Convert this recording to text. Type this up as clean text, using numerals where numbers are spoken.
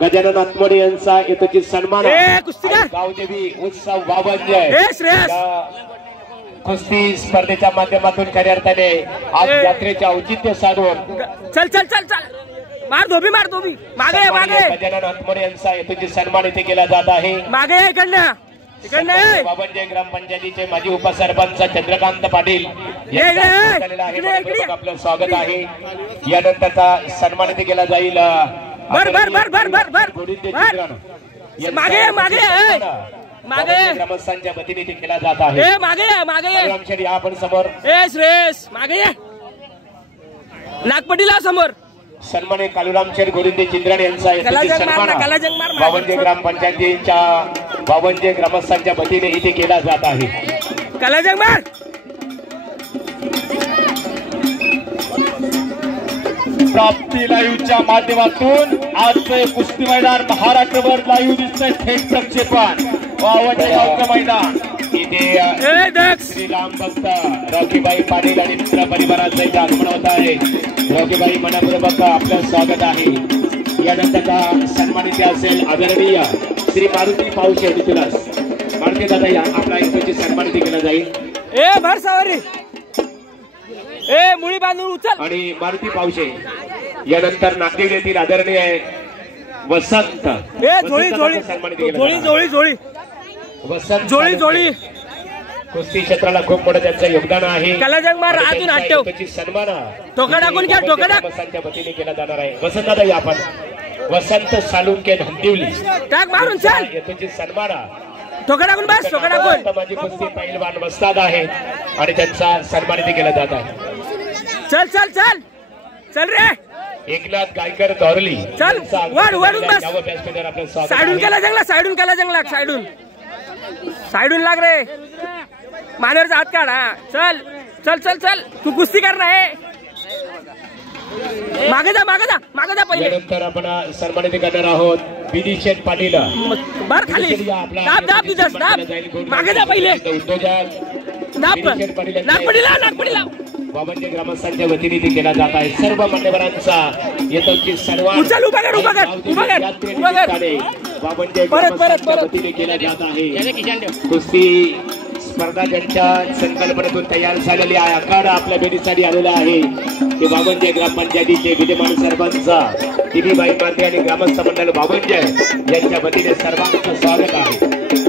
गजानन आत्मोडे यांचा येतोची सन्मान गावदेवी उत्सव बावनजे कुस्ती स्पर्धेच्या माध्यमातून खऱ्या अर्थाने आज यात्रेचे औचित्य साधून चल चल चल चल मार धोबी मागे मागे गजानन आत्मोडे यांचा येतोची सन्मान इथे केला जात आहे। मागे इकडनं बावनजे ग्रामपंचायतीचे माजी उपसरपंच चंद्रकांत पाटील आपलं स्वागत आहे। यानंतरचा सन्मान इथे केला जाईल बर मागे मागे ग्रामस्थांच्या वतीने इथे केला जात आहे। मागे आपण समोर श्रेयस मागे नागपटीला समोर सन्मान्य कालुराम शेठ गोविंदे चिंद्रण यांचा सन्मान बावनजे ग्रामपंचायतीच्या बावनजे ग्रामस्थांच्या वतीने इथे केला जात आहे। कलाजंग मार प्राप्ती लाईव्हच्या माध्यमातून आजचे कुस्ती मैदान महाराष्ट्रभर लाईव्ह दिसतंय थेट प्रक्षेपण बावनजे गावचं मैदान इथे श्रीराम भक्त रॉकीबाई पाटील आणि मित्र परिवाराचं आगमन होत आहे। रॉकीबाई मनापूर्वक आपलं स्वागत आहे। यानंतरचा सन्मानित असेल आदरणीय श्री मारुती पावशे तुलास मारुती दादा या आपला इथे सन्मानित केला जाईल। भर सावरी मुळी बांधून उचल आणि मारुती पावशे यानंतर नागदेव येथील आदरणीय वसंत जोळी जोळी कुस्ती क्षेत्राला खूप मोठं त्यांचं योगदान आहे। कलाजंग मार अजून आठव सन्मान टोका टाकून घ्या टोका टाक वतीने केला जाणार आहे। वसंत दादा या आपण वसंत सालुंके धंदिवली टाक मारून चल येतोची सन्मान टोका टाकून बस टोका टाकून माझी कुस्ती पैलवान वस्ताद आहेत आणि त्यांचा सन्मान इथे केला जात आहे। चल चल चल चल रे एकनाथ गायकर गौरली चल वडून बस साइडून केला जंगला साइडून लाग रे मानेरचा हात काढ चल चल चल चल तू कुस्ती करणार आहे मागे जा पहिले नंतर आपण सन्मानित करणार आहोत बिदी शेठ पाटील बार खाली दाब तुझ्यास मागे जा पहिले नागपडीला बावनजे ग्रामस्थांच्या वतीने ते केला जात आहे। सर्व मान्यवरांचा येतोची सन्मान उभा कर बावनजे ग्रामस्थांच्या वतीने केला जात आहे। कुस्ती स्पर्धा ज्यांच्या संकल्पनेतून तयार झालेली आहे आखाडा आपल्या भेटीसाठी आलेला आहे ते बावनजे ग्रामपंचायतीचे विद्यमान सरपंच दिलीबाई पाटील आणि ग्रामस्थ मंडळ बावनजे यांच्या वतीने सर्वांचं स्वागत आहे।